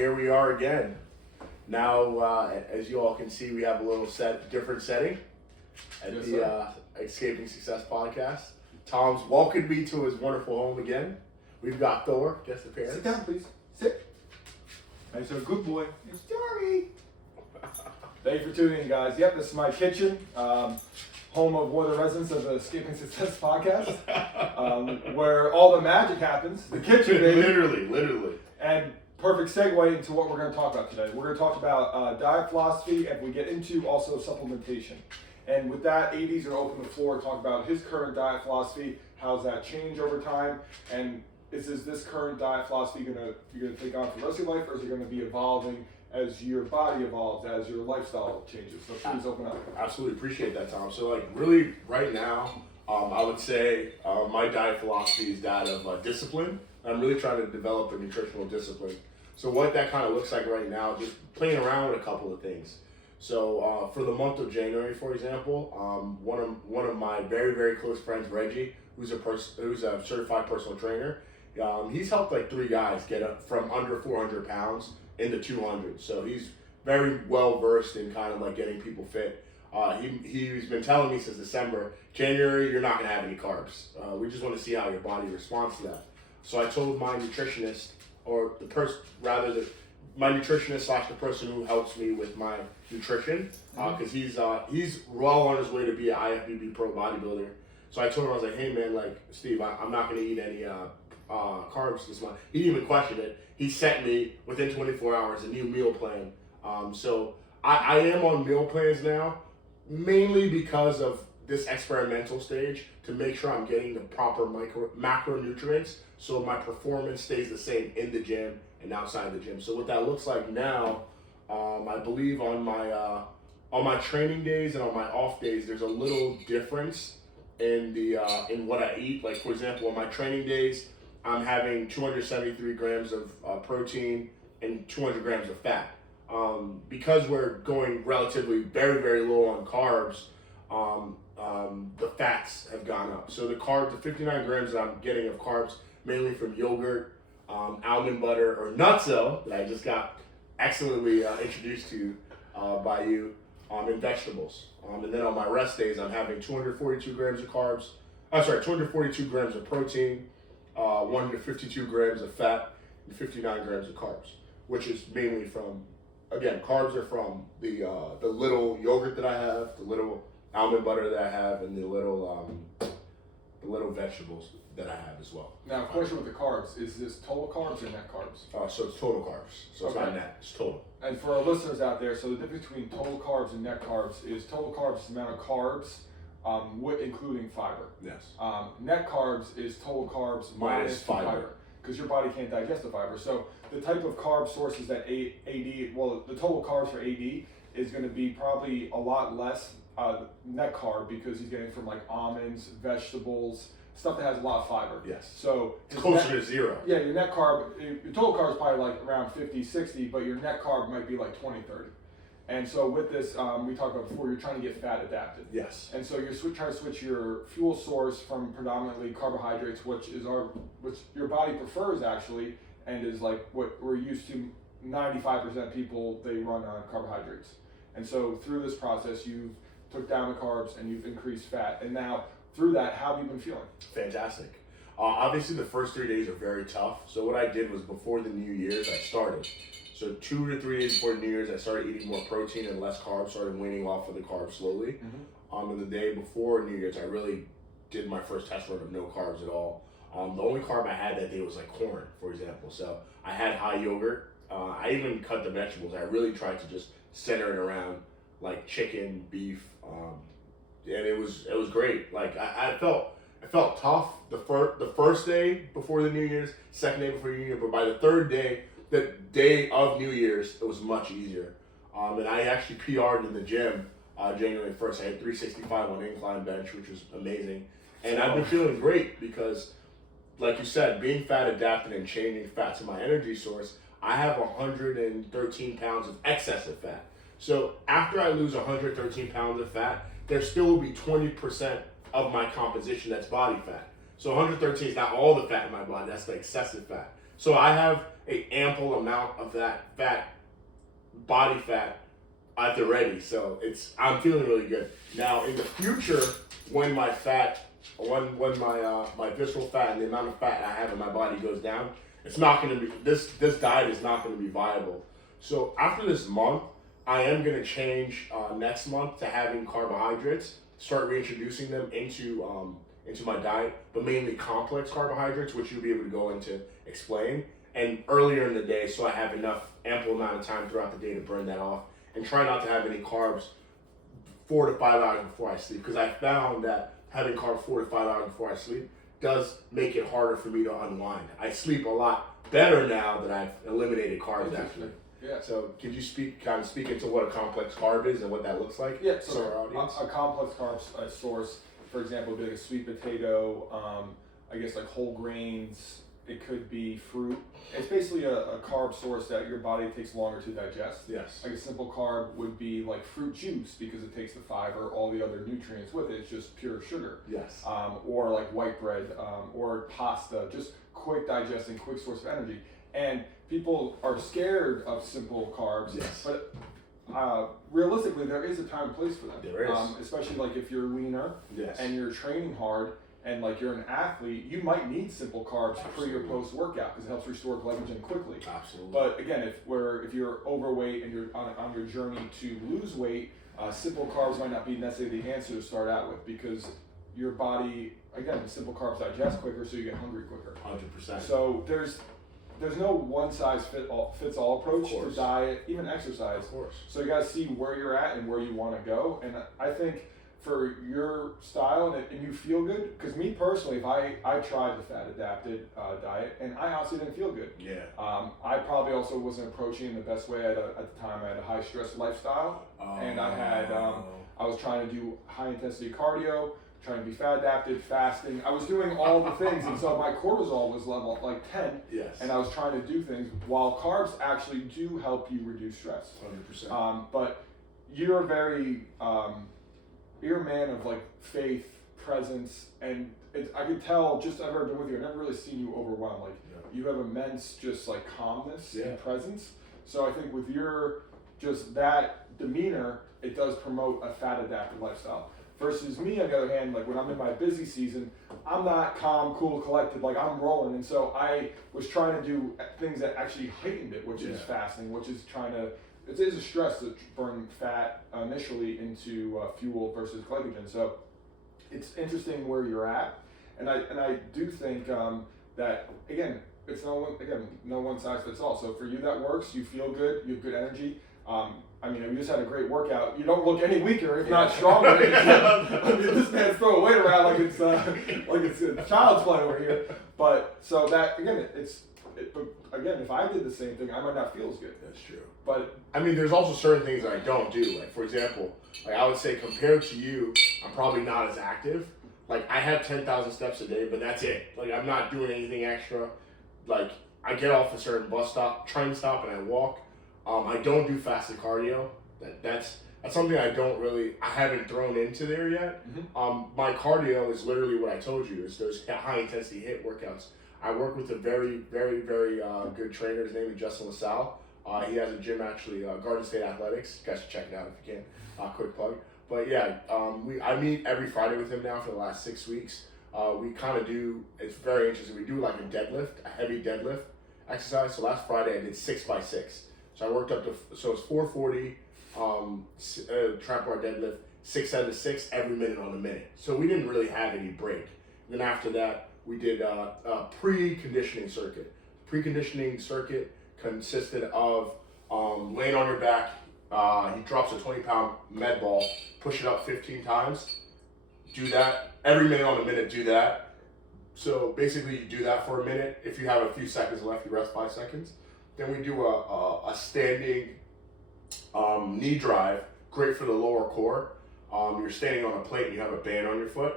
here we are again. Now, as you all can see, we have a little different setting at the Escaping Success podcast. Tom's welcomed me to his wonderful home again. We've got Thor, guest appearance. Sit down, please. Sit. Nice, a good boy. It's Johnny. Thank you for tuning in, guys. Yep, this is my kitchen, home of one of the residents of the Escaping Success podcast, where all the magic happens. The kitchen, baby. Literally. And perfect segue into what we're going to talk about today. We're going to talk about diet philosophy, and we get into also supplementation. And with that, AD's going to open the floor and talk about his current diet philosophy. How's that change over time? And is this current diet philosophy you're going to take on for the rest of your life, or is it going to be evolving as your body evolves, as your lifestyle changes? So please open up. Absolutely appreciate that, Tom. So really right now, I would say my diet philosophy is that of discipline. I'm really trying to develop a nutritional discipline. So what that kind of looks like right now, just playing around with a couple of things. So for the month of January, for example, one of my very, very close friends, Reggie, who's a certified personal trainer, he's helped like 3 guys get up from under 400 pounds into 200. So he's very well versed in kind of like getting people fit. He's been telling me since December, January, you're not gonna have any carbs. We just want to see how your body responds to that. So I told my nutritionist, or my nutritionist / the person who helps me with my nutrition, because he's well on his way to be an IFBB pro bodybuilder. So I told him, I was like, hey man, like Steve, I'm not gonna eat any carbs this month. He didn't even question it. He sent me within 24 hours a new meal plan. So I am on meal plans now, mainly because of this experimental stage, to make sure I'm getting the proper macronutrients so my performance stays the same in the gym and outside the gym. So what that looks like now, I believe on my training days and on my off days, there's a little difference in in what I eat. Like for example, on my training days, I'm having 273 grams of protein and 200 grams of fat. Because we're going relatively very, very low on carbs, the fats have gone up. So the 59 grams that I'm getting of carbs, mainly from yogurt, almond butter, or nutso, that I just got excellently introduced to by you, and vegetables. And then on my rest days, I'm having 242 grams of carbs. 242 grams of protein, 152 grams of fat, and 59 grams of carbs, which is mainly from, again, carbs are from the little yogurt that I have, the little almond butter that I have, and the little vegetables that I have as well. Now, question with the carbs, is this total carbs or net carbs? So it's total carbs. So it's not net, it's total. And for our listeners out there, so the difference between total carbs and net carbs is total carbs is the amount of carbs, including fiber. Yes. Net carbs is total carbs minus fiber, because your body can't digest the fiber. So the type of carb sources that the total carbs for AD is going to be probably a lot less net carb, because he's getting from like almonds, vegetables, stuff that has a lot of fiber. Yes. So it's closer to zero. Yeah, your net carb, your total carb is probably like around 50, 60, but your net carb might be like 20, 30. And so with this, we talked about before, you're trying to get fat adapted. Yes. And so you're trying to switch your fuel source from predominantly carbohydrates, which your body prefers actually, and is like what we're used to. 95% people, they run on carbohydrates. And so through this process, you've took down the carbs and you've increased fat. And now through that, how have you been feeling? Fantastic. Obviously the first 3 days are very tough. So what I did was, before the New Year's, I started. So 2 to 3 days before New Year's, I started eating more protein and less carbs, started weaning off of the carbs slowly. Mm-hmm. And the day before New Year's, I really did my first test run of no carbs at all. The only carb I had that day was like corn, for example. So I had high yogurt. I even cut the vegetables. I really tried to just center it around like chicken, beef, and it was great. Like I felt tough the first day before the New Year's, second day before New Year, but by the third day, the day of New Year's, it was much easier. And I actually PR'd in the gym January 1st. I had 365 on incline bench, which was amazing. And I've been feeling great because, like you said, being fat adapted and changing fat to my energy source, I have 113 pounds of excessive fat. So after I lose 113 pounds of fat, there still will be 20% of my composition that's body fat. So 113 is not all the fat in my body, that's the excessive fat. So I have a ample amount of that body fat at the ready. So I'm feeling really good. Now in the future, when my my visceral fat and the amount of fat I have in my body goes down, it's not going to be this diet is not going to be viable. So after this month, I am going to change next month to having carbohydrates. Start reintroducing them into my diet, but mainly complex carbohydrates, which you'll be able to go into explain. And earlier in the day, so I have ample amount of time throughout the day to burn that off, and try not to have any carbs 4 to 5 hours before I sleep, because I found that having carbs 4 to 5 hours before I sleep does make it harder for me to unwind. I sleep a lot better now that I've eliminated carbs actually. Yeah. So could you speak into what a complex carb is and what that looks like? Yeah. So our audience? A complex carb source, for example, would be like a sweet potato. I guess like whole grains. It could be fruit. It's basically a carb source that your body takes longer to digest. Yes. Like a simple carb would be like fruit juice, because it takes the fiber, all the other nutrients with it. It's just pure sugar. Yes. Or like white bread, or pasta, just quick digesting, quick source of energy. And people are scared of simple carbs. Yes. But realistically, there is a time and place for them. There is. Especially like if you're leaner. Yes. And you're training hard, and like you're an athlete, you might need simple carbs pre or post workout, because it helps restore glycogen quickly. Absolutely. But again, if you're overweight and you're on your journey to lose weight, simple carbs might not be necessarily the answer to start out with, because your body, again, simple carbs digest quicker, so you get hungry quicker. 100%. So there's no one size fits all approach to diet, even exercise. Of course. So you got to see where you're at and where you want to go. And I think for your style and you feel good, because me personally, if I tried the fat adapted diet, and I honestly didn't feel good. Yeah. I probably also wasn't approaching in the best way. At the time, I had a high stress lifestyle, and I was trying to do high intensity cardio, trying to be fat adapted, fasting. I was doing all the things, and so my cortisol was level like 10. Yes. And I was trying to do things, while carbs actually do help you reduce stress. 100%. But you're very you're a man of like faith, presence, and I could tell, just I've ever been with you, I've never really seen you overwhelmed. Like you have immense just like calmness and presence. So I think with your just that demeanor, it does promote a fat adapted lifestyle. Versus me, on the other hand, like when I'm in my busy season, I'm not calm, cool, collected, like I'm rolling. And so I was trying to do things that actually heightened it, which is fasting, which is it is a stress to burn fat initially into fuel versus glycogen. So it's interesting where you're at. And I do think that, again, it's no one size fits all. So for you that works, you feel good, you have good energy. I mean, you just had a great workout. You don't look any weaker, if not stronger. I mean, this man's throwing weight around like it's a child's play over here. But so that again, but again, if I did the same thing, I might not feel as good. That's true. But I mean, there's also certain things that I don't do. Like for example, like I would say compared to you, I'm probably not as active. Like I have 10,000 steps a day, but that's it. Like I'm not doing anything extra. Like I get off a certain train stop, and I walk. I don't do fasted cardio. That's something I haven't thrown into there yet. Mm-hmm. My cardio is literally what I told you. It's those high intensity HIIT workouts. I work with a very, very, very good trainer. His name is Justin LaSalle. He has a gym actually, Garden State Athletics. You guys should check it out if you can. Quick plug. But yeah, I meet every Friday with him now for the last 6 weeks. We kind of do, it's very interesting. We do like a heavy deadlift exercise. So last Friday I did 6x6. So I worked up to, so it's 440 trap bar deadlift, 6 sets of 6 every minute on the minute. So we didn't really have any break. And then after that, we did a pre-conditioning circuit. Preconditioning circuit consisted of laying on your back. He drops a 20-pound med ball, push it up 15 times. Do that every minute on the minute. Do that. So basically, you do that for a minute. If you have a few seconds left, you rest 5 seconds. Then we do a standing knee drive, great for the lower core. You're standing on a plate and you have a band on your foot.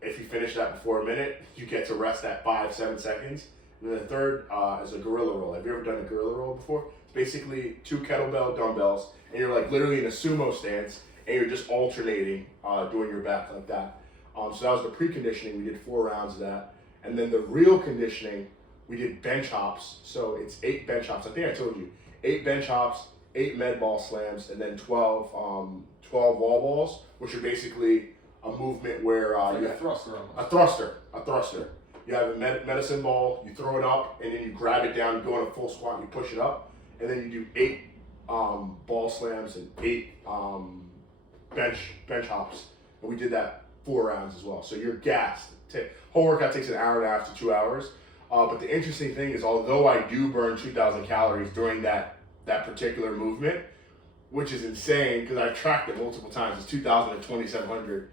If you finish that before a minute, you get to rest at 5-7 seconds. And then the third is a gorilla roll. Have you ever done a gorilla roll before? It's basically 2 kettlebell dumbbells, and you're like literally in a sumo stance, and you're just alternating doing your back like that. So that was the preconditioning. We did 4 rounds of that. And then the real conditioning, we did bench hops. So it's 8 bench hops. I think I told you 8 bench hops, 8 med ball slams, and then 12 wall balls, which are basically a movement where like you a thruster almost. a thruster. You have a medicine ball, you throw it up, and then you grab it down, you go in a full squat, and you push it up, and then you do 8 ball slams and 8 bench hops, and we did that 4 rounds as well. So you're gassed. Whole workout takes an hour and a half to 2 hours. But the interesting thing is, although I do burn 2,000 calories during that particular movement, which is insane because I've tracked it multiple times, it's 2,000 to 2,700.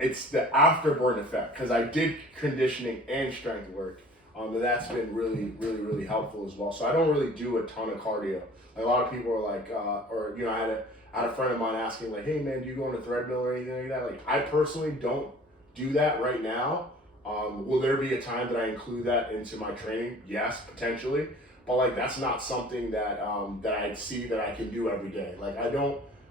It's the afterburn effect because I did conditioning and strength work. That's been really, really, really helpful as well. So I don't really do a ton of cardio. Like a lot of people are like, I had a friend of mine asking like, hey man, do you go on a treadmill or anything like that? Like I personally don't do that right now. Will there be a time that I include that into my training? Yes, potentially. But like that's not something that I see that I can do every day. Like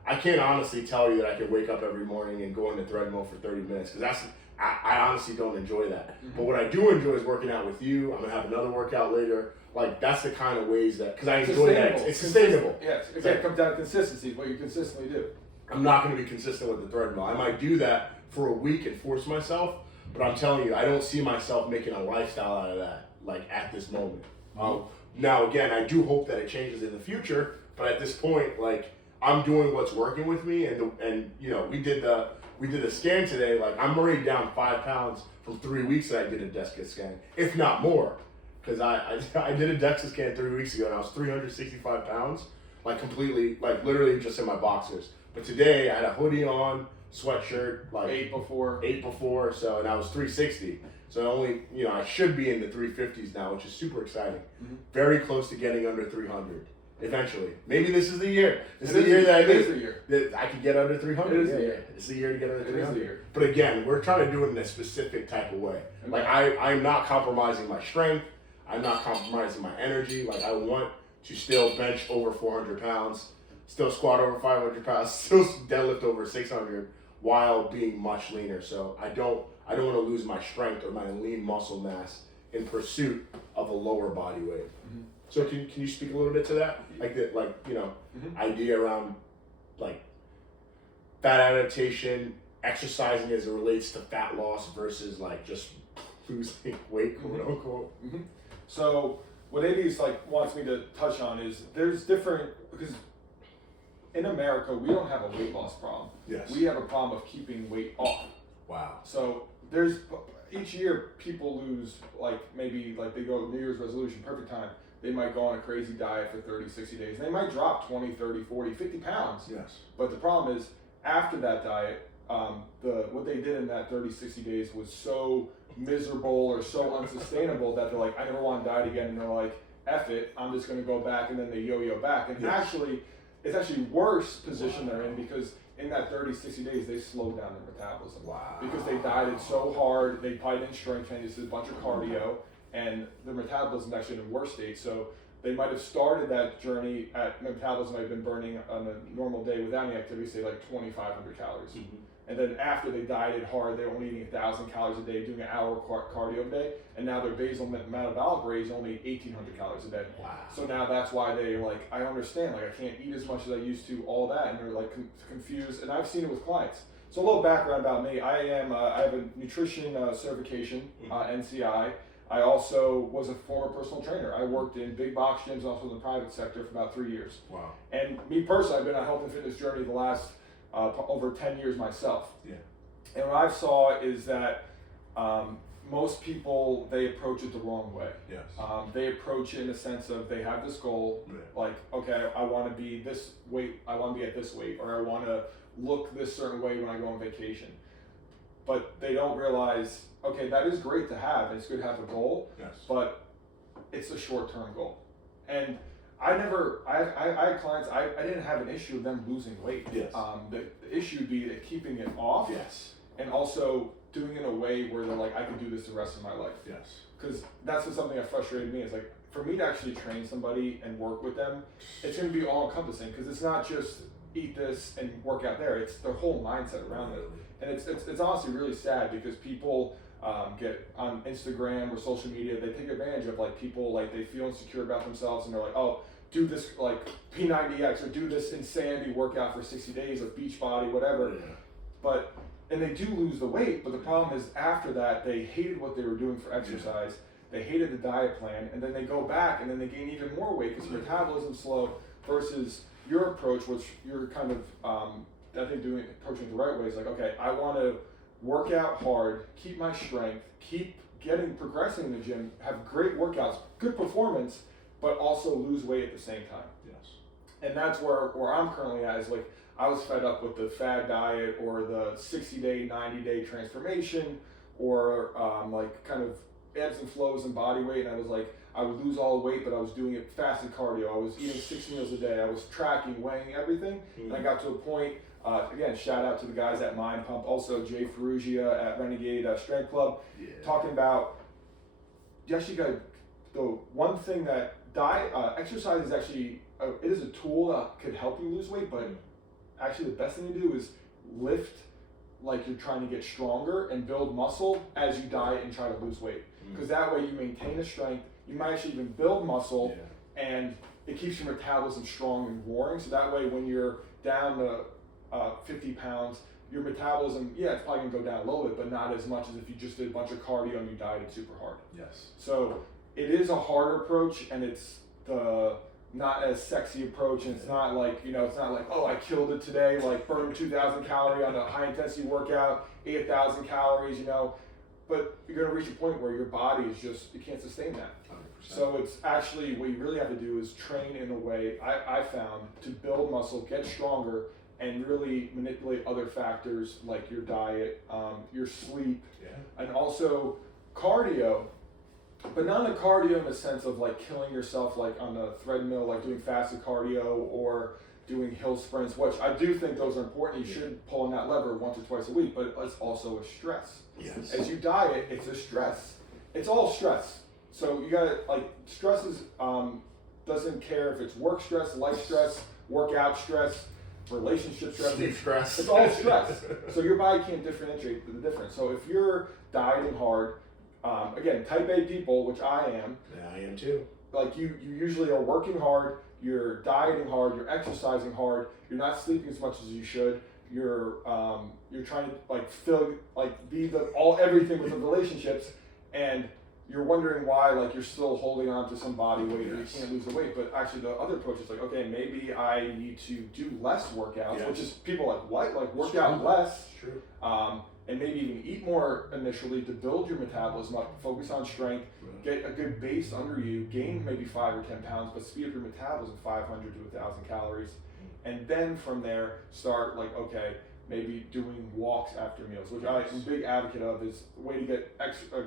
I can't honestly tell you that I can wake up every morning and go on the treadmill for 30 minutes because I honestly don't enjoy that. Mm-hmm. But what I do enjoy is working out with you. I'm gonna have another workout later. Like that's the kind of ways that because I enjoy that. It's sustainable. Yes, it comes down to consistency. What you consistently do. I'm not gonna be consistent with the treadmill. I might do that for a week and force myself, but I'm telling you, I don't see myself making a lifestyle out of that. Like at this moment. Now again, I do hope that it changes in the future. But at this point, like I'm doing what's working with me, and you know we did the scan today. Like I'm already down 5 pounds from 3 weeks that I did a DEXA scan, if not more. Because I did a DEXA scan 3 weeks ago and I was 365 pounds, like completely, like literally just in my boxers. But today I had a hoodie on, sweatshirt, like 8 before, so, and I was 360. So only, I should be in the 350s now, which is super exciting. Mm-hmm. Very close to getting under 300 eventually. Maybe this is the year. This is the year that I could get under 300. It is the year. It's the year to get under 300. It is the year. But again, we're trying to do it in a specific type of way. Okay. Like I'm not compromising my strength. I'm not compromising my energy. Like I want to still bench over 400 pounds, still squat over 500 pounds, still deadlift over 600 while being much leaner. So I don't want to lose my strength or my lean muscle mass in pursuit of a lower body weight. Mm-hmm. So can you speak a little bit to that? Like mm-hmm. idea around like fat adaptation, exercising as it relates to fat loss versus like just losing weight, quote unquote. Mm-hmm. So what Adedire wants me to touch on is there's different, because in America we don't have a weight loss problem. Yes. We have a problem of keeping weight off. Wow. So each year people lose maybe they go New Year's resolution, perfect time. They might go on a crazy diet for 30, 60 days. And they might drop 20, 30, 40, 50 pounds. Yes. But the problem is after that diet, what they did in that 30, 60 days was so miserable or so unsustainable that they're like, I never want to diet again. And they're like, F it, I'm just going to go back, and then they yo-yo back. And it's actually worse position they're in because in that 30, 60 days, they slowed down their metabolism. Wow. Because they dieted so hard, they probably didn't strength train, just did a bunch of cardio, and their metabolism is actually in a worse state. So they might have started that journey at metabolism might have been burning on a normal day without any activity, say 2,500 calories. Mm-hmm. And then after they dieted hard, they were only eating 1,000 calories a day, doing an hour cardio a day, and now their basal metabolic rate is only 1,800 calories a day. Wow. So now that's why they're like, I understand, I can't eat as much as I used to, all that, and they're confused. And I've seen it with clients. So a little background about me: I have a nutrition certification, NCI. I also was a former personal trainer. I worked in big box gyms, also in the private sector, for about 3 years. Wow. And me personally, I've been on a health and fitness journey the last over 10 years myself. Yeah. And what I saw is that most people, they approach it the wrong way. Yes. They approach it in the sense of they have this goal, like, okay, I want to be this weight, I want to be at this weight, or I want to look this certain way when I go on vacation. But they don't realize, okay, that is great to have, and it's good to have a goal, but it's a short-term goal. And I had clients, I didn't have an issue with them losing weight. Yes. The issue would be that keeping it off. Yes. And also doing it in a way where they're like, I can do this the rest of my life. Yes. Because that's something that frustrated me. Is like, for me to actually train somebody and work with them, it's going to be all encompassing, because it's not just eat this and work out there. It's their whole mindset around it. And it's honestly really sad, because people, get on Instagram or social media, they take advantage of like people, like they feel insecure about themselves and they're like, oh, do this like P90X or do this insanity workout for 60 days of Beachbody, whatever. But and they do lose the weight, but the problem is after that they hated what they were doing for exercise. They hated the diet plan, and then they go back and then they gain even more weight because metabolism's slow. Versus your approach, which you're kind of I think approaching it the right way is like, okay, I want to work out hard, keep my strength, keep progressing in the gym, have great workouts, good performance, but also lose weight at the same time. Yes. And that's where I'm currently at is like, I was fed up with the fad diet or the 60-day, 90-day transformation or like kind of ebbs and flows in body weight. And I was like, I would lose all the weight, but I was doing it fasted cardio. I was eating 6 meals a day. I was tracking, weighing everything. And I got to a point, again, shout out to the guys at Mind Pump, also Jay Ferrugia at Renegade Strength Club, talking about, you actually got the one thing that exercise is actually, it is a tool that could help you lose weight, but actually the best thing to do is lift like you're trying to get stronger and build muscle as you diet and try to lose weight. Because that way you maintain the strength, you might actually even build muscle, and it keeps your metabolism strong and roaring. So that way when you're down to 50 pounds, your metabolism, it's probably gonna go down a little bit, but not as much as if you just did a bunch of cardio and you dieted super hard. Yes. So it is a harder approach, and it's the not as sexy approach, and it's not like, it's not like, oh, I killed it today, like burned 2,000 calories on a high intensity workout, 8,000 calories, but you're gonna reach a point where your body is just, you can't sustain that. 100%. So it's actually, what you really have to do is train in a way, I found, to build muscle, get stronger, and really manipulate other factors like your diet, your sleep, and also cardio. But not a cardio in the sense of like killing yourself like on a treadmill, like doing fasted cardio or doing hill sprints, which I do think those are important. You should pull on that lever once or twice a week, but it's also a stress. Yes. As you diet, it's a stress. It's all stress. So you gotta, stress is, doesn't care if it's work stress, life stress, workout stress, relationship stress. Sleep stress. It's all stress. So your body can't differentiate the difference. So if you're dieting hard, again, type A people, which I am. Yeah, I am too. Like you usually are working hard, you're dieting hard, you're exercising hard, you're not sleeping as much as you should. You're trying to be everything with the relationships, and you're wondering why you're still holding on to some body weight or you can't lose the weight. But actually, the other approach is okay, maybe I need to do less workouts, which is people work out less. True. And maybe even eat more initially to build your metabolism up, focus on strength, get a good base under you, gain maybe 5 or 10 pounds, but speed up your metabolism 500 to 1,000 calories. And then from there, start maybe doing walks after meals, which I'm a big advocate of, is a way to get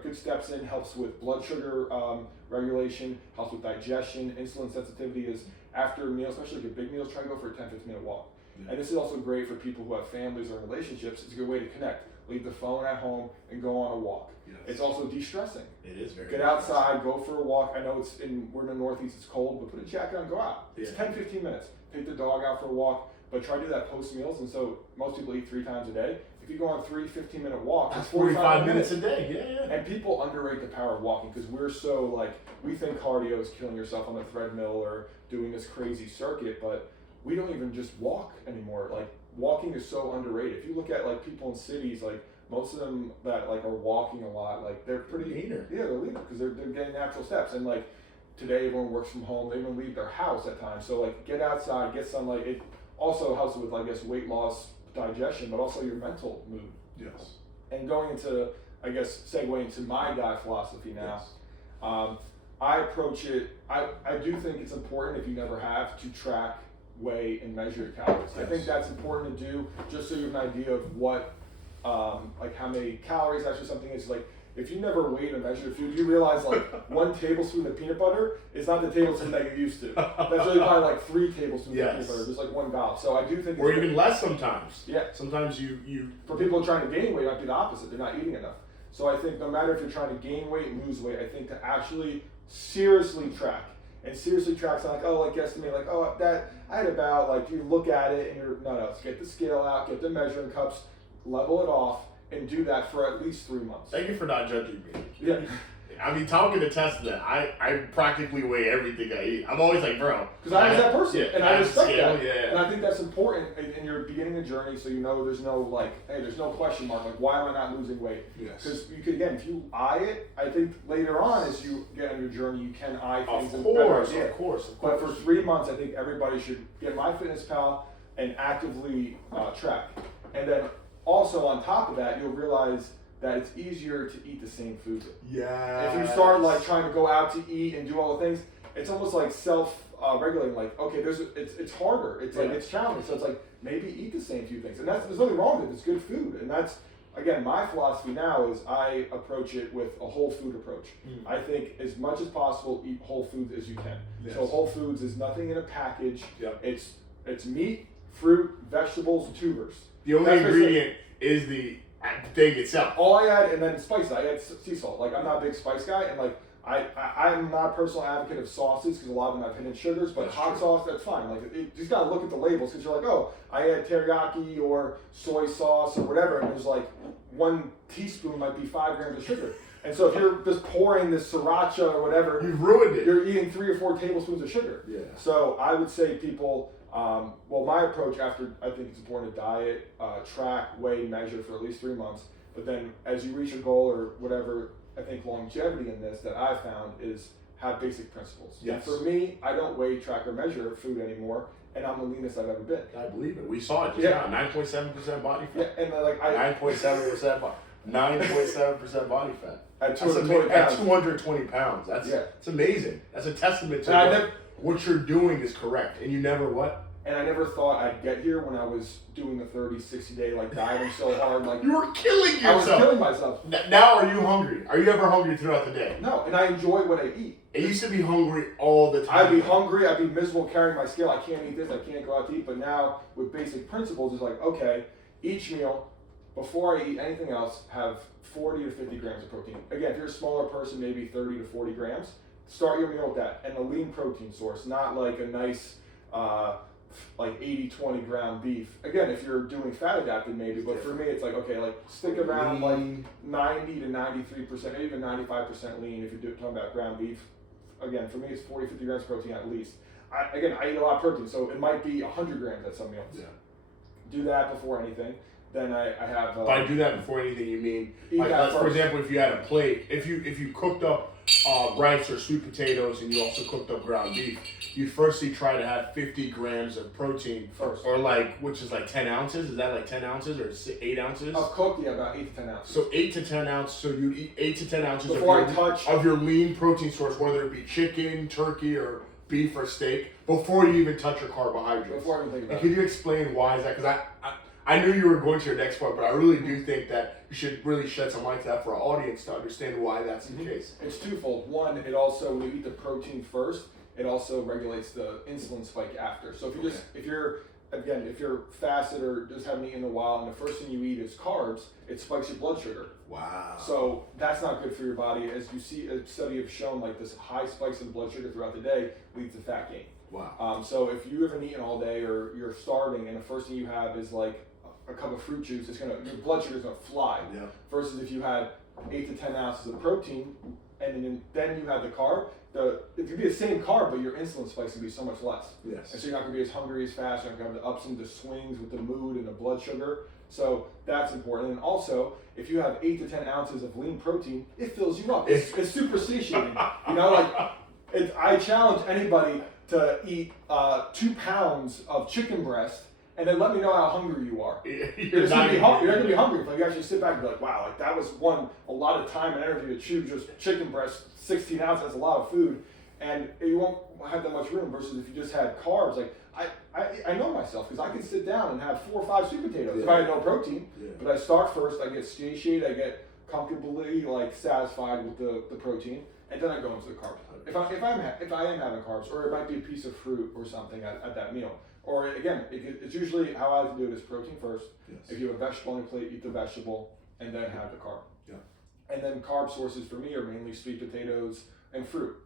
good steps in, helps with blood sugar regulation, helps with digestion, insulin sensitivity. Is after meals, especially your big meals, try to go for a 10-15 minute walk. And this is also great for people who have families or relationships. It's a good way to connect. Leave the phone at home and go on a walk. Yes. It's also de-stressing. It is very. Get outside, go for a walk. I know we're in the Northeast, it's cold, but put a jacket on, go out. It's 10-15 minutes. Take the dog out for a walk, but try to do that post meals. And so most people eat 3 times a day. If you go on 3 15-minute walks, that's 45 minutes a day. Yeah. And people underrate the power of walking because we're so we think cardio is killing yourself on the treadmill or doing this crazy circuit, but we don't even just walk anymore. Walking is so underrated. If you look at people in cities, most of them that are walking a lot, they're pretty leaner. Yeah, they're leaner because they're getting natural steps. And today everyone works from home. They even leave their house at times. So get outside, get sunlight. It also helps with weight loss, digestion, but also your mental mood. Yes. And going into segue into my diet philosophy now. Yes. I approach it. I do think it's important, if you never have, to track, weigh, and measure your calories. Yes. I think that's important to do just so you have an idea of what, how many calories actually something is. If you never weighed or measured food, you realize 1 tablespoon of peanut butter is not the tablespoon that you're used to. That's really probably 3 tablespoons of peanut butter, just 1 gallon. So I do think, or even less sometimes. Yeah. Sometimes you. For people trying to gain weight, it might be the opposite. They're not eating enough. So I think no matter if you're trying to gain weight, lose weight, I think to actually seriously track. And seriously tracks on guesstimate, that I had about, you look at it and you're, no, get the scale out, get the measuring cups, level it off, and do that for at least 3 months. Thank you for not judging me. Yeah. I mean, Tom can attest to that. I practically weigh everything I eat. I'm always like, bro. Because I was that person, Yeah, and I respect scale, that. yeah. And I think that's important in your beginning of journey, so you know there's no like, hey, there's no question mark. Like, why am I not losing weight? Yes. Because you could, again, if you eye it, I think later on as you get on your journey, you can eye things. Of Of course. But for 3 months, I think everybody should get MyFitnessPal and actively track. And then also on top of that, you'll realize that it's easier to eat the same food. Yeah. If you start like trying to go out to eat and do all the things, it's almost like self-regulating. Like, okay, it's harder. It's like it's challenging. So it's like maybe eat the same few things, and there's nothing wrong with it. It's good food, and that's again my philosophy now is I approach it with a whole food approach. I think as much as possible eat whole foods as you can. Yes. So whole foods is nothing in a package. Yep. It's meat, fruit, vegetables, tubers. The only ingredient is the thing itself. All I add, and then spices. I add sea salt. Like, I'm not a big spice guy, and like I'm not a personal advocate of sauces because a lot of them have hidden sugars. But That's hot true. sauce, that's fine. Like, you just gotta look at the labels because you're like, oh, I add teriyaki or soy sauce or whatever, and there's like 1 teaspoon might be 5 grams of sugar. And so if you're just pouring this sriracha or whatever, You've ruined it. you're eating 3 or 4 tablespoons of sugar. Yeah. So I would say people, well, my approach after, I think it's important to diet, track, weigh, measure for at least 3 months. But then as you reach a goal or whatever, I think longevity in this that I've found is have basic principles. Yes. And for me, I don't weigh, track, or measure food anymore, and I'm the leanest I've ever been. I believe it. We saw it just Yeah. now. 9.7% body Yeah, fat. and like 9.7% 9.7% body fat. at That's 220 at pounds. 220 pounds. That's Yeah. amazing. That's a testament to And I what, never- what you're doing is correct. And you never what? And I never thought I'd get here when I was doing the 30, 60 day like dieting so hard. Like, You were killing I was yourself. killing myself. Now are you hungry? Are you ever hungry throughout the day? No, and I enjoy what I eat. It used to be hungry all the time. I'd be hungry, I'd be miserable carrying my scale. I can't eat this, I can't go out to eat. But now with basic principles, it's like, okay, each meal, before I eat anything else, have 40 to 50 grams of protein. Again, if you're a smaller person, maybe 30 to 40 grams. Start your meal with that. And a lean protein source, not like a nice, like 80-20 ground beef. Again, if you're doing fat adapted maybe, but for me it's like, okay, like stick around like 90 to 93%, maybe even 95% lean if you're talking about ground beef. Again, for me it's 40, 50 grams of protein at least. I eat a lot of protein, so it might be 100 grams at some meals. Yeah. Do that before anything. Then I have... By do that before anything, you mean, Eat like, that for first. example, if you had a plate, if you cooked up rice or sweet potatoes and you also cooked up ground beef, you'd firstly try to have 50 grams of protein First. or like, which is like 10 ounces. Is that like 10 ounces or 8 ounces? I've cooked, yeah, about 8 to 10 ounces. So 8 to 10 ounces. So you'd eat 8 to 10 ounces Before of I your, touch- of your lean protein source, whether it be chicken, turkey, or beef or steak, before you even touch your carbohydrates. Before I even think And about can it. you explain why is that? Because I knew you were going to your next point, but I really do think that you should really shed some light to that for our audience to understand why that's the case. It's twofold. One, it also, when you eat the protein first, it also regulates the insulin spike after. So if you if you're fasted or just haven't eaten in a while and the first thing you eat is carbs, it spikes your blood sugar. Wow. So that's not good for your body. As you see, a study have shown like this high spikes in blood sugar throughout the day leads to fat gain. Wow. So if you haven't eaten all day or you're starving and the first thing you have is like a cup of fruit juice, your blood sugar is gonna fly. Yeah. Versus if you had 8 to 10 ounces of protein and then you had the carb, it could be the same carb, but your insulin spikes can be so much less. Yes. And so you're not gonna be as hungry as fast. You're not gonna have the ups and the swings with the mood and the blood sugar. So that's important. And also, if you have 8 to 10 ounces of lean protein, it fills you up. It's super satiating. You know, like I challenge anybody to eat 2 pounds of chicken breast and then let me know how hungry you are. You're not gonna be hungry. Like you actually sit back and be like, wow, like that was a lot of time and energy to chew just chicken breast, 16 ounces, that's a lot of food. And you won't have that much room versus if you just had carbs. Like I know myself because I can sit down and have 4 or 5 sweet potatoes if I had no protein. Yeah. But I start first, I get satiated, I get comfortably like satisfied with the protein, and then I go into the carbs. If I am having carbs, or it might be a piece of fruit or something at that meal. Or again, it's usually how I like to do it is protein first. Yes. If you have a vegetable on your plate, eat the vegetable, and then have the carb. Yeah. And then carb sources for me are mainly sweet potatoes and fruit.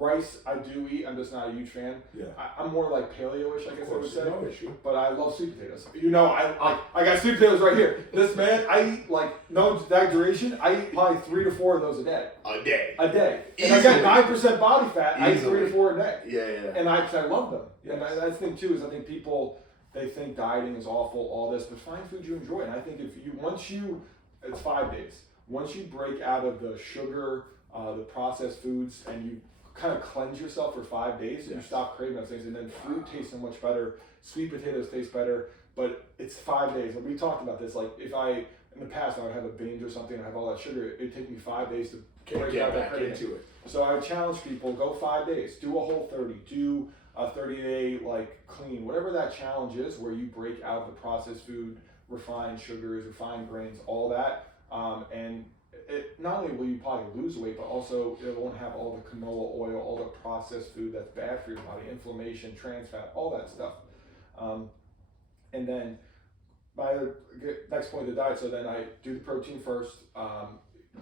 Rice, I do eat. I'm just not a huge fan. Yeah. I'm more like paleo-ish, I guess I would say. No issue. But I love sweet potatoes. You know, I got sweet potatoes right here. This man, I eat like no exaggeration. I eat probably 3 to 4 of those a day. A day. A day. And Easily. I got 9% body fat. Easily. I eat 3 to 4 a day. Yeah. And I love them. Yes. And that's the thing too is I think people they think dieting is awful, all this, but find food you enjoy. And I think if you it's 5 days. Once you break out of the sugar, the processed foods, and you kind of cleanse yourself for 5 days, you stop craving those things, and then fruit tastes so much better. Sweet potatoes taste better, but it's 5 days. And we talked about this. Like if in the past I would have a binge or something and have all that sugar, it'd take me 5 days to break out that craving. Into it. So I would challenge people: go 5 days, do a whole 30, do a 30-day like clean, whatever that challenge is, where you break out the processed food, refined sugars, refined grains, all that, and not only will you probably lose weight, but also it won't have all the canola oil, all the processed food that's bad for your body, inflammation, trans fat, all that stuff. And then by the next point of the diet, so then I do the protein first, a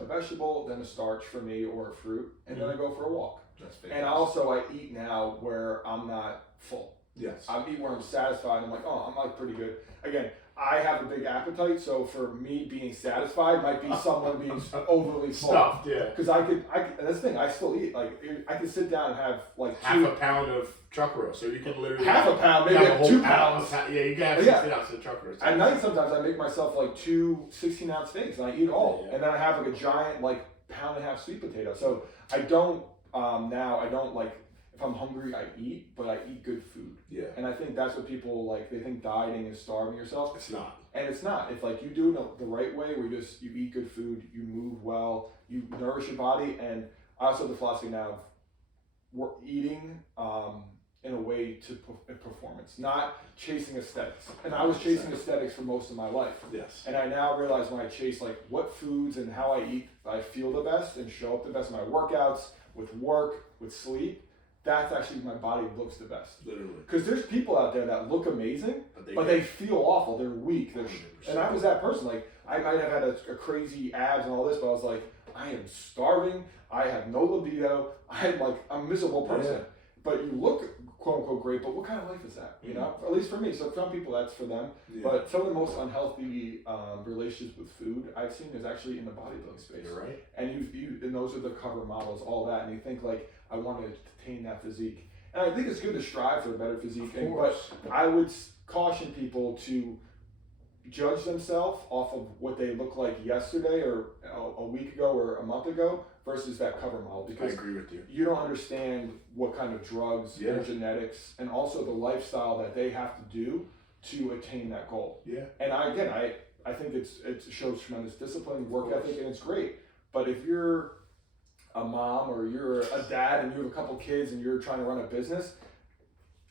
vegetable, then a starch for me or a fruit, and then I go for a walk. That's and also I eat now where I'm not full. Yes. I eat where I'm satisfied. I'm like, oh, I'm like pretty good. Again, I have a big appetite, so for me being satisfied might be someone being overly full. Stuffed, yeah. Because I could, and that's the thing, I still eat. Like, I could sit down and have like half a pound of chuck roast, so you can literally half a pound, maybe have 2 pounds. Yeah, you can have 16 ounces of chuck roast. At night, sometimes I make myself like 2 16-ounce steaks, and I eat it all. Yeah. And then I have like a giant like pound-and-a-half sweet potato. So I don't now. I don't like. If I'm hungry, I eat, but I eat good food. Yeah. And I think that's what people like. They think dieting is starving yourself. It's not. And it's not. If like you do it the right way, where you eat good food, you move well, you nourish your body, and I also have the philosophy now of we're eating in a way to performance, not chasing aesthetics. And I was chasing aesthetics for most of my life. Yes. And I now realize when I chase like what foods and how I eat, I feel the best and show up the best in my workouts, with work, with sleep. That's actually my body looks the best. Literally. Because there's people out there that look amazing, but they feel awful. They're weak. And I was that person. Like I might have had a crazy abs and all this, but I was like, I am starving. I have no libido. I'm a miserable person. Yeah. But you look quote unquote great. But what kind of life is that? You know, at least for me. So some people that's for them. Yeah. But some of the most unhealthy relationships with food I've seen is actually in the bodybuilding space. You're right. And and those are the cover models, all that, and you think like I want to attain that physique. And I think it's good to strive for a better physique. But I would caution people to judge themselves off of what they look like yesterday or a week ago or a month ago versus that cover model. Because I agree with you. You don't understand what kind of drugs, their genetics, and also the lifestyle that they have to do to attain that goal. Yeah. And I think it shows tremendous discipline, work ethic, and it's great. But if you're a mom or you're a dad and you have a couple kids and you're trying to run a business,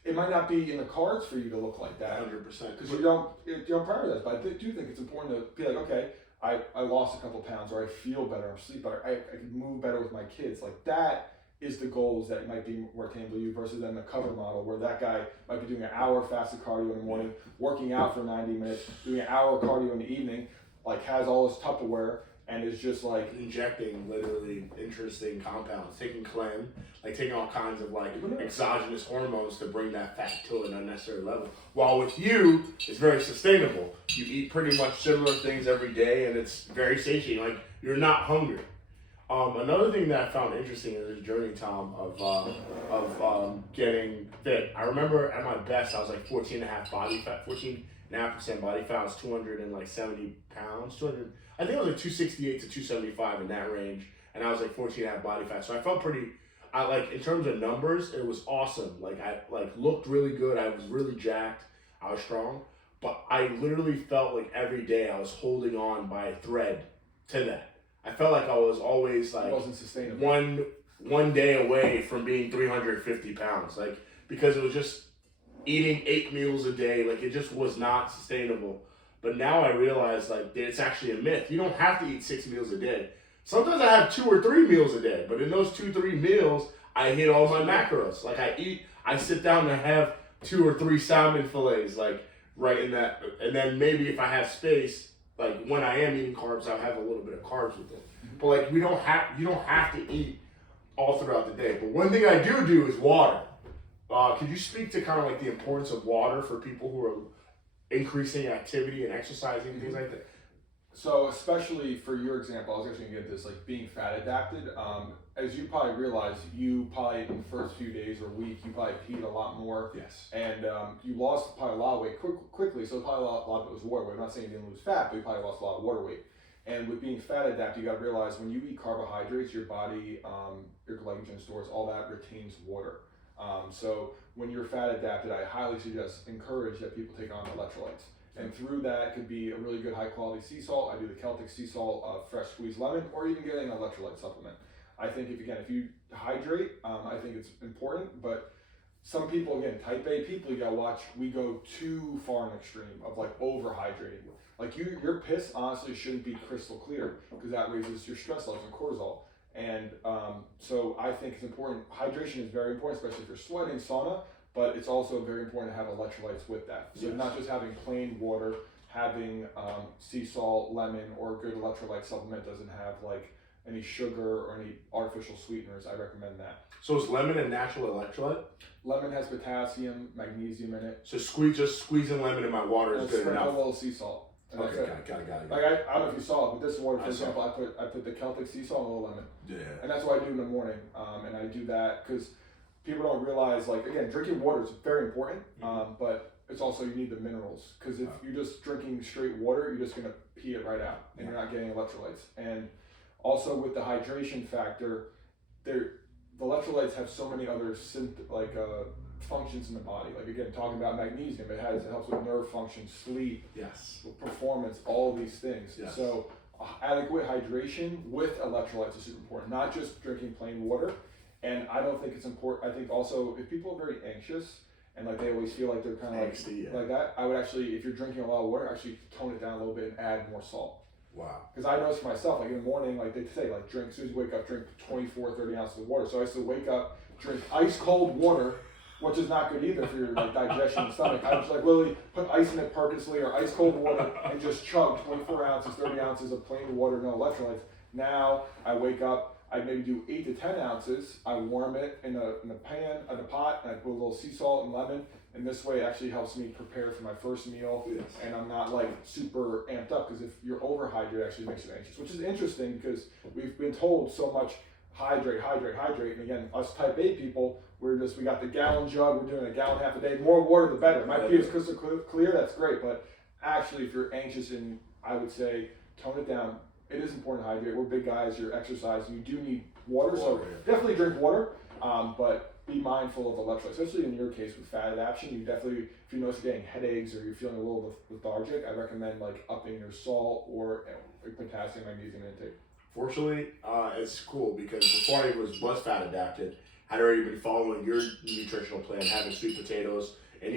it might not be in the cards for you to look like that. 100%. Because you don't prioritize. But I do think it's important to be like, okay, I lost a couple pounds, or I feel better, I sleep better, I can move better with my kids. Like that is the goals that might be more attainable to you versus then the cover model where that guy might be doing an hour fasted cardio in the morning, working out for 90 minutes, doing an hour cardio in the evening, like has all this Tupperware, and is just like injecting literally interesting compounds, taking clem, like taking all kinds of like exogenous hormones to bring that fat to an unnecessary level. While with you, it's very sustainable. You eat pretty much similar things every day, and it's very satiating. Like you're not hungry. Another thing that I found interesting in this journey, Tom, of getting fit. I remember at my best, I was like 14.5% body fat. I was 270 pounds. I think I was like 268 to 275 in that range, and I was like 14.5% body fat. So I felt pretty. In terms of numbers, it was awesome. Like I looked really good. I was really jacked. I was strong, but I literally felt like every day I was holding on by a thread to that. I felt like I was always like it wasn't sustainable. One day away from being 350 pounds, like because it was just eating 8 meals a day. Like it just was not sustainable. But now I realize like it's actually a myth. You don't have to eat 6 meals a day. Sometimes I have 2 or 3 meals a day, but in those 2-3 meals, I hit all my macros. Like I sit down and have 2 or 3 salmon fillets, like right in that, and then maybe if I have space, like when I am eating carbs, I'll have a little bit of carbs with it. But like you don't have to eat all throughout the day. But one thing I do is water. Could you speak to kind of like the importance of water for people who are increasing activity and exercising and things like that? So especially for your example, I was actually gonna get this, like being fat adapted. As you probably realize, you probably in the first few days or week, you probably peed a lot more. Yes. And you lost probably a lot of weight quickly. So probably a lot of it was water weight. I'm not saying you didn't lose fat, but you probably lost a lot of water weight. And with being fat adapted, you got to realize when you eat carbohydrates, your body, your glycogen stores, all that retains water. So when you're fat adapted, I highly encourage that people take on electrolytes. And through that could be a really good high quality sea salt. I do the Celtic sea salt, fresh squeezed lemon, or even getting an electrolyte supplement. I think if you hydrate, I think it's important, but some people, again, type A people, you gotta watch, we go too far in extreme of like overhydrating. Like your piss honestly shouldn't be crystal clear because that raises your stress levels and cortisol. And so I think it's important. Hydration is very important, especially if you're sweating, sauna, but it's also very important to have electrolytes with that. So not just having plain water, having sea salt, lemon, or a good electrolyte supplement doesn't have like any sugar or any artificial sweeteners. I recommend that. So is lemon a natural electrolyte? Lemon has potassium, magnesium in it. So squeezing lemon in my water is good enough. A little sea salt. And okay, got it. Like I don't know if you saw it, but this water, for example, I put the Celtic sea salt and a little lemon. Yeah. And that's what I do in the morning. And I do that because people don't realize, like, again, drinking water is very important, but it's also you need the minerals. Because if you're just drinking straight water, you're just gonna pee it right out, and you're not getting electrolytes. And also with the hydration factor, the electrolytes have so many other functions in the body. Like again, talking about magnesium, it helps with nerve function, sleep, performance, all of these things. Yes. So adequate hydration with electrolytes is super important, not just drinking plain water. And I don't think it's important. I think also if people are very anxious and like they always feel like they're kind of like that, I would actually, if you're drinking a lot of water, actually tone it down a little bit and add more salt. Wow. Because I noticed for myself, like in the morning, like they say, like drink, as soon as you wake up, drink 24, 30 ounces of water. So I used to wake up, drink ice cold water, which is not good either for your like digestion and stomach. I would like literally put ice in it purposely or ice cold water and just chug 24 ounces, 30 ounces of plain water, no electrolytes. Now I wake up, I maybe do 8 to 10 ounces. I warm it in a pan, in a pot, and I put a little sea salt and lemon. And this way it actually helps me prepare for my first meal. Yes. And I'm not like super amped up because if you're overhydrated, it actually makes you anxious, which is interesting because we've been told so much hydrate. And again, us type A people, we got the gallon jug, we're doing a gallon half a day. More water, the better. My pee is crystal clear, that's great. But actually, if you're anxious, and I would say tone it down. It is important to hydrate. We're big guys, you're exercising, you do need water. So definitely drink water, but be mindful of electrolytes, especially in your case with fat adaptation. You definitely, if you notice you're getting headaches or you're feeling a little lethargic, I recommend like upping your salt or potassium, magnesium intake. Fortunately, it's cool because before I was fat adapted, I'd already been following your nutritional plan, having sweet potatoes and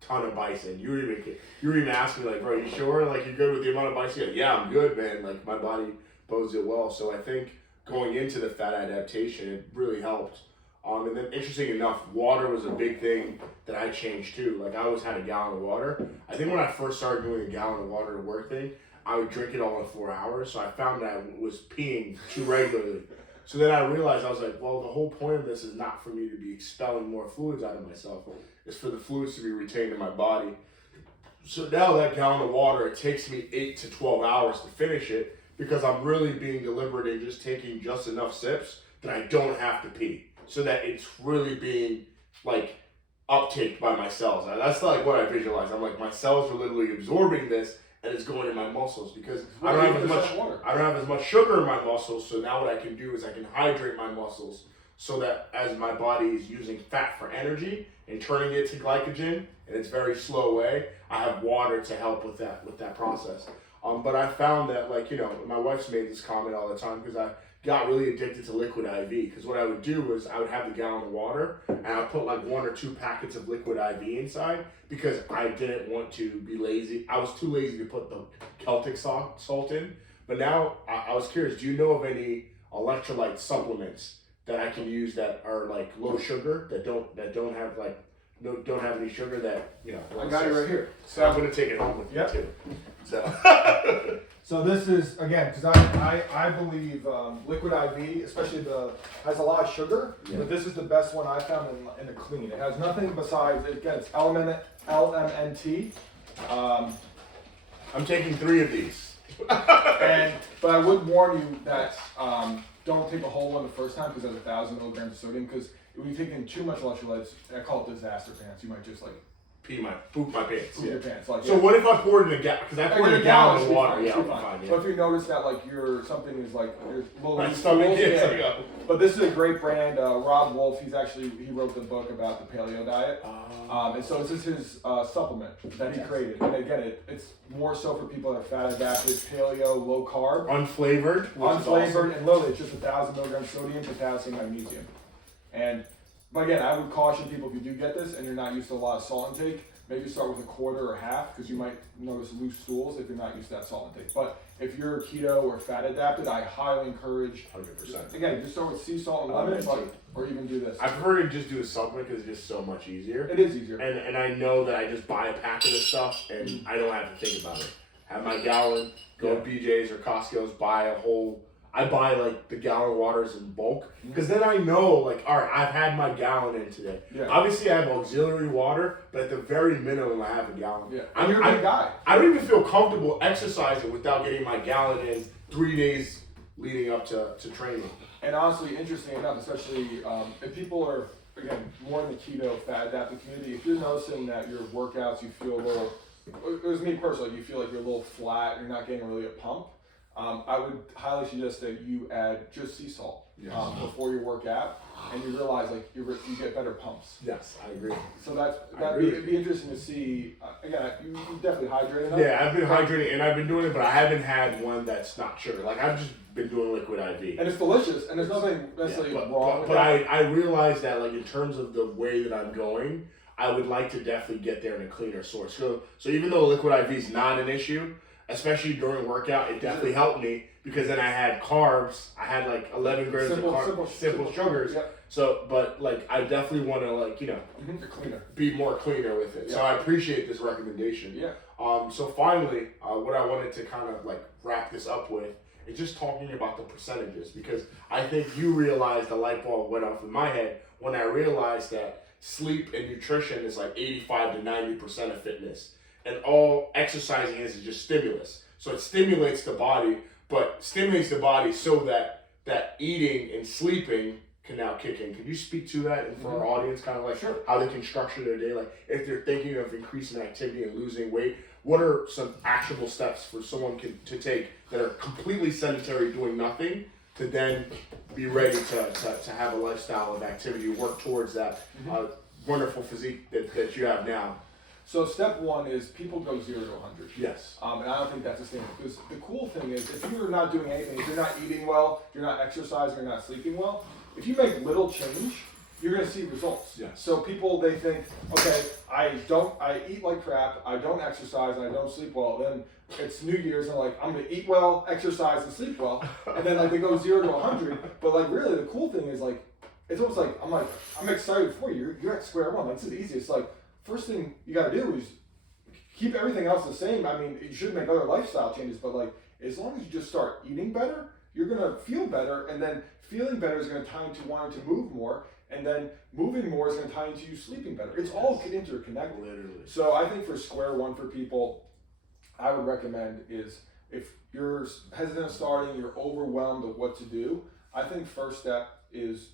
ton of bison. You were even asking me like, bro, you sure? Like you good with the amount of bison? Like, yeah, I'm good, man. Like my body bodes it well. So I think going into the fat adaptation, it really helped. And then interesting enough, water was a big thing that I changed too. Like I always had a gallon of water. I think when I first started doing a gallon of water to work thing, I would drink it all in 4 hours. So I found that I was peeing too regularly. So then I realized, I was like, well, the whole point of this is not for me to be expelling more fluids out of myself. It's for the fluids to be retained in my body. So now that gallon of water, it takes me 8 to 12 hours to finish it because I'm really being deliberate and just taking just enough sips that I don't have to pee. So that it's really being like uptaked by my cells. That's like what I visualize. I'm like, my cells are literally absorbing this and it's going in my muscles because I don't have as much sugar in my muscles. So now what I can do is I can hydrate my muscles so that as my body is using fat for energy and turning it to glycogen in its very slow way, I have water to help with that process. But I found that my wife's made this comment all the time because I got really addicted to liquid IV because what I would do was I would have the gallon of water and I would put like 1 or 2 packets of liquid IV inside because I didn't want to be lazy. I was too lazy to put the Celtic salt in. But now I was curious, do you know of any electrolyte supplements that I can use that are like low sugar, that don't have any sugar that I got it right here. So I'm gonna take it home with me too. So. So this is, again, because I believe liquid IV, especially has a lot of sugar, but this is the best one I found in the clean. It has nothing besides, again, it's LMNT. I'm taking 3 of these. But I would warn you that don't take a whole one the first time because it has 1,000 milligrams of sodium. Because when you're taking too much electrolytes, I call it disaster pants. You might just like poop my pants. Poop your pants. Like, so what if I poured in a gallon? Because I poured in a gallon of water. Yeah, I'll be fine. But if you notice that like something is like your my stomach gets like But this is a great brand. Rob Wolf, he wrote the book about the paleo diet. And so this is his supplement that he created. And again, it's more so for people that are fat adapted, paleo, low carb, unflavored, awesome. And literally it's just 1,000 milligrams sodium, potassium, magnesium. But again, I would caution people if you do get this and you're not used to a lot of salt intake, maybe start with a quarter or half because you might notice loose stools if you're not used to that salt intake. But if you're keto or fat adapted, I highly encourage 100%. Again, just start with sea salt and lemon, or even do this. I prefer to just do a supplement because it's just so much easier. It is easier. And I know that I just buy a pack of this stuff and I don't have to think about it. Have my gallon, go to BJ's or Costco's, I buy like the gallon waters in bulk because then I know like, all right, I've had my gallon in today. Yeah. Obviously I have auxiliary water, but at the very minimum I have a gallon. Yeah. And you're a big guy. I don't even feel comfortable exercising without getting my gallon in 3 days leading up to training. And honestly, interesting enough, especially if people are, again, more in the keto fat adapted community, if you're noticing that your workouts, you feel a little, it was me personally, you feel like you're a little flat, you're not getting really a pump, I would highly suggest that you add just sea salt before your workout, and you realize like you get better pumps. Yes, I agree. So it'd be interesting to see. Again, you definitely hydrate enough. Yeah, I've been hydrating and I've been doing it, but I haven't had one that's not sugar. Like I've just been doing liquid IV, and it's delicious, and there's nothing necessarily wrong with but that. I realize that like in terms of the way that I'm going, I would like to definitely get there in a cleaner source. So even though liquid IV is not an issue, especially during workout, it definitely helped me because then I had carbs. I had like 11 grams of carbs, simple sugars. Yep. So, but like I definitely want to like be more cleaner with it. Yep. So I appreciate this recommendation. Yeah. So finally, what I wanted to kind of like wrap this up with is just talking about the percentages because I think you realized the light bulb went off in my head when I realized that sleep and nutrition is like 85 to 90% of fitness. And all exercising is just stimulus. So it stimulates the body, but stimulates the body so that eating and sleeping can now kick in. Can you speak to that and for our audience, kind of like how they can structure their day? Like if they're thinking of increasing activity and losing weight, what are some actionable steps for someone to take that are completely sedentary, doing nothing, to then be ready to have a lifestyle of activity, work towards that wonderful physique that you have now? So step one is people go 0 to 100. Yes. And I don't think that's sustainable because the cool thing is if you're not doing anything, if you're not eating well, you're not exercising, you're not sleeping well, if you make little change, you're going to see results. Yes. So people, they think, okay, I eat like crap, I don't exercise, and I don't sleep well. Then it's New Year's and like, I'm going to eat well, exercise, and sleep well. And then like they go 0 to 100. But like really the cool thing is like, it's almost like, I'm excited for you. You're at square one. That's the easiest. Like, first thing you got to do is keep everything else the same. I mean, you should make other lifestyle changes, but like as long as you just start eating better, you're gonna feel better, and then feeling better is gonna tie into wanting to move more, and then moving more is gonna tie into you sleeping better. It's all interconnected. Literally. So I think for square one for people, I would recommend is if you're hesitant of starting, you're overwhelmed of what to do, I think first step is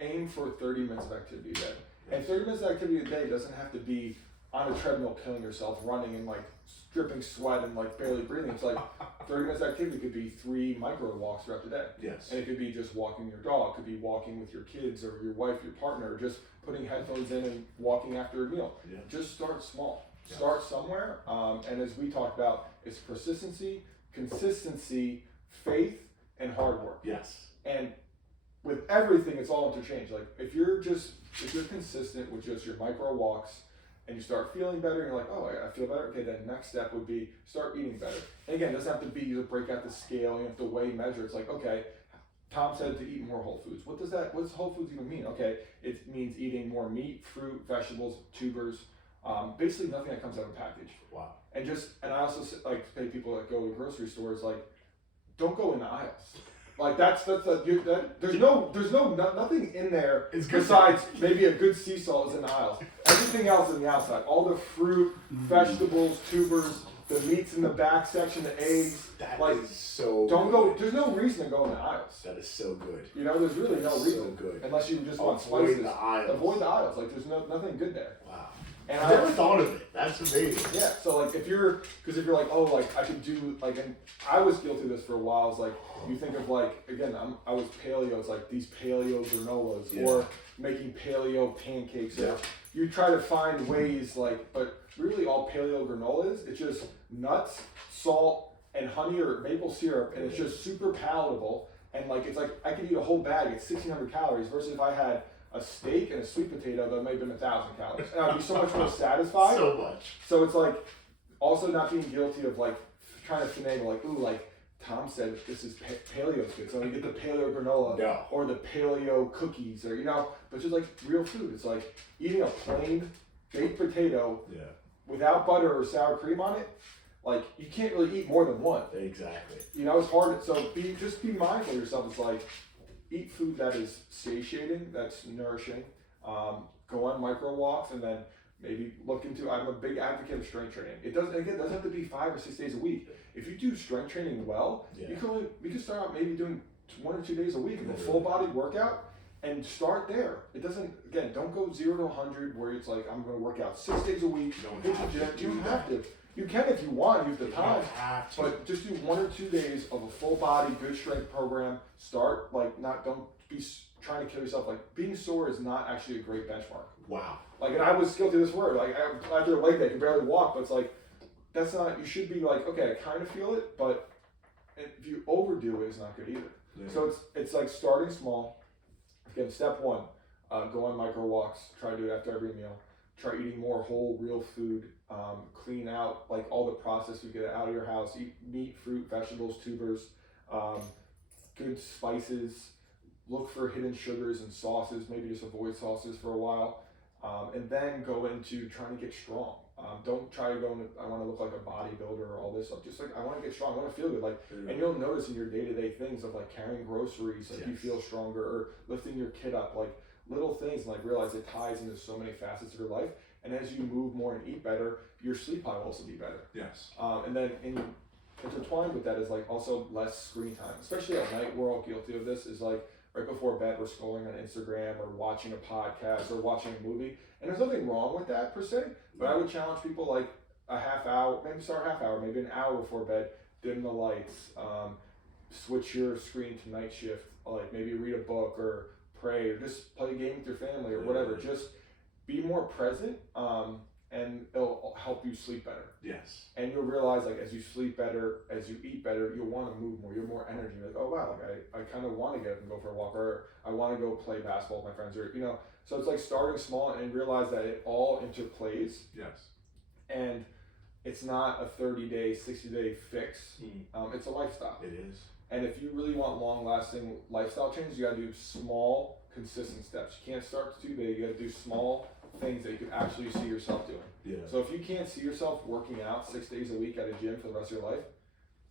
aim for 30 minutes of activity a day. And 30 minutes of activity a day doesn't have to be on a treadmill killing yourself, running and like dripping sweat and like barely breathing. It's like 30 minutes of activity could be 3 micro walks throughout the day. Yes. And it could be just walking your dog, it could be walking with your kids or your wife, your partner, or just putting headphones in and walking after a meal. Yeah. Just start small. Yeah. Start somewhere. And as we talked about, it's persistency, consistency, faith, and hard work. Yes. And with everything, it's all interchanged. Like if you're consistent with just your micro walks and you start feeling better and you're like, oh, I feel better. Okay, then next step would be start eating better. And again, it doesn't have to be you break out the scale, you have to weigh, measure. It's like, okay, Tom said to eat more whole foods. What does whole foods even mean? Okay, it means eating more meat, fruit, vegetables, tubers, Basically nothing that comes out of a package. Wow. And I also like pay people that go to grocery stores, like, don't go in the aisles. Like there's nothing in there besides maybe a good sea salt is in the aisles. Everything else is in the outside. All the fruit, vegetables, tubers, the meats in the back section, the eggs. That like, is so don't good. go. There's no reason to go in the aisles. That is so good. You know, there's really no reason. So good. Unless you just want Avoid spices. the aisles. Avoid the aisles. Like there's nothing good there. Wow. And I never thought of it. That's amazing. Yeah. So like if you're like, oh, like I could do like, and I was guilty of this for a while. It's like you think of like, again, I was paleo. It's like these paleo granolas or making paleo pancakes. Or you try to find ways like, but really all paleo granola is, it's just nuts, salt, and honey or maple syrup, and it's just super palatable. And like it's like I could eat a whole bag. It's 1,600 calories versus if I had a steak and a sweet potato, that may have been 1,000 calories. And I'd be so much more satisfied. So much. So it's like also not being guilty of like trying to finagle like, ooh, like Tom said this is paleo good, so I get the paleo granola or the paleo cookies, or but just like real food. It's like eating a plain baked potato without butter or sour cream on it. Like you can't really eat more than one. Exactly. It's hard. So just be mindful of yourself. It's like eat food that is satiating, that's nourishing. Go on micro walks, and then maybe look into. I'm a big advocate of strength training. It doesn't have to be 5 or 6 days a week. If you do strength training well, we can start out maybe doing 1 or 2 days a week of a full body workout, and start there. It doesn't, again, don't go 0 to 100 where it's like I'm going to work out 6 days a week. You don't have to. You can if you want, you have the time, but just do 1 or 2 days of a full body, good strength program. Start, don't be trying to kill yourself. Like, being sore is not actually a great benchmark. Wow. Like, and I was guilty of this word. Like, after a leg day, I can barely walk, but it's like, that's not, you should be like, okay, I kind of feel it, but if you overdo it, it's not good either. Yeah. So it's like starting small. Again, step 1, go on micro walks, try to do it after every meal. Try eating more whole, real food. Clean out like all the processed food, get it out of your house. Eat meat, fruit, vegetables, tubers, good spices. Look for hidden sugars and sauces. Maybe just avoid sauces for a while, and then go into trying to get strong. Don't try to go into, I want to look like a bodybuilder or all this stuff. Just like, I want to get strong. I want to feel good. Like, and you'll notice in your day-to-day things of like carrying groceries, like you feel stronger, or lifting your kid up, like little things, and like realize it ties into so many facets of your life. And as you move more and eat better, your sleep will also be better. Yes. And then intertwined with that is like also less screen time, especially at night. We're all guilty of this. Is like right before bed, we're scrolling on Instagram or watching a podcast or watching a movie. And there's nothing wrong with that per se, but I would challenge people like a half hour, maybe start half hour, maybe an hour before bed, dim the lights, switch your screen to night shift, like maybe read a book or pray or just play a game with your family or whatever. Just be more present, and it'll help you sleep better. Yes. And you'll realize, like, as you sleep better, as you eat better, you'll want to move more. You're more energy. You're like, oh wow, like I kind of want to get up and go for a walk, or I want to go play basketball with my friends, or So it's like starting small and realize that it all interplays. Yes. And it's not a 30-day, 60-day fix. It's a lifestyle. It is. And if you really want long-lasting lifestyle changes, you got to do small, consistent steps. You can't start too big. You got to do small things that you can actually see yourself doing. Yeah. So if you can't see yourself working out 6 days a week at a gym for the rest of your life,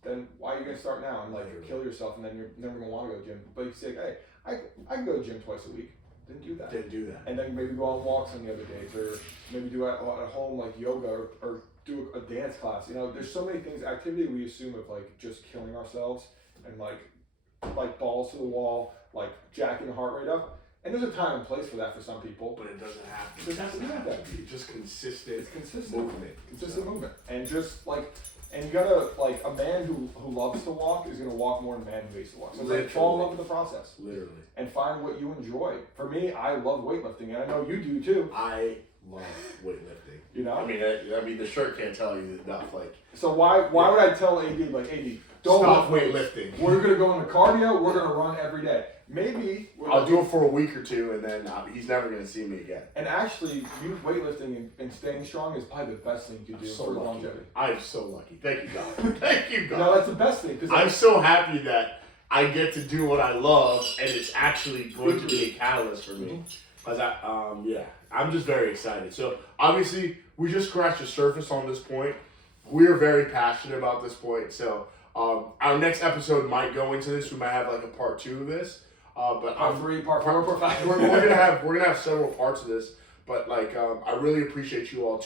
then why are you going to start now and like kill yourself, and then you're never going to want to go to the gym? But you say, hey, I can go to the gym twice a week. Then do that. And then maybe go on walks on the other days, or maybe do at home like yoga, or do a dance class. There's so many things, activity we assume of like just killing ourselves and like balls to the wall, like jacking the heart rate up. And there's a time and place for that for some people. But it doesn't have to. It doesn't have to be. It's just consistent. It's consistent movement. Consistent movement. And just like, and you gotta, like, a man who loves to walk is gonna walk more than a man who hates to walk. So it's like, fall in love with the process. Literally. And find what you enjoy. For me, I love weightlifting, and I know you do too. I love weightlifting. I mean, the shirt can't tell you enough. Like, so why would I tell AD, like, AD, don't stop weightlifting. We're gonna go into cardio. We're gonna run every day. Maybe I'll do it for a week or two, and then he's never gonna see me again. And actually, you weightlifting and staying strong is probably the best thing you can do for longevity. I'm so lucky. Thank you, God. Thank you, God. No, that's the best thing. I'm so happy that I get to do what I love, and it's actually going to be a catalyst for me. I'm just very excited. So obviously, we just scratched the surface on this point. We are very passionate about this point, so our next episode might go into this. We might have like a part 2 of this, but Part 3, part 4, part 5. we're gonna have several parts of this. But like, I really appreciate you all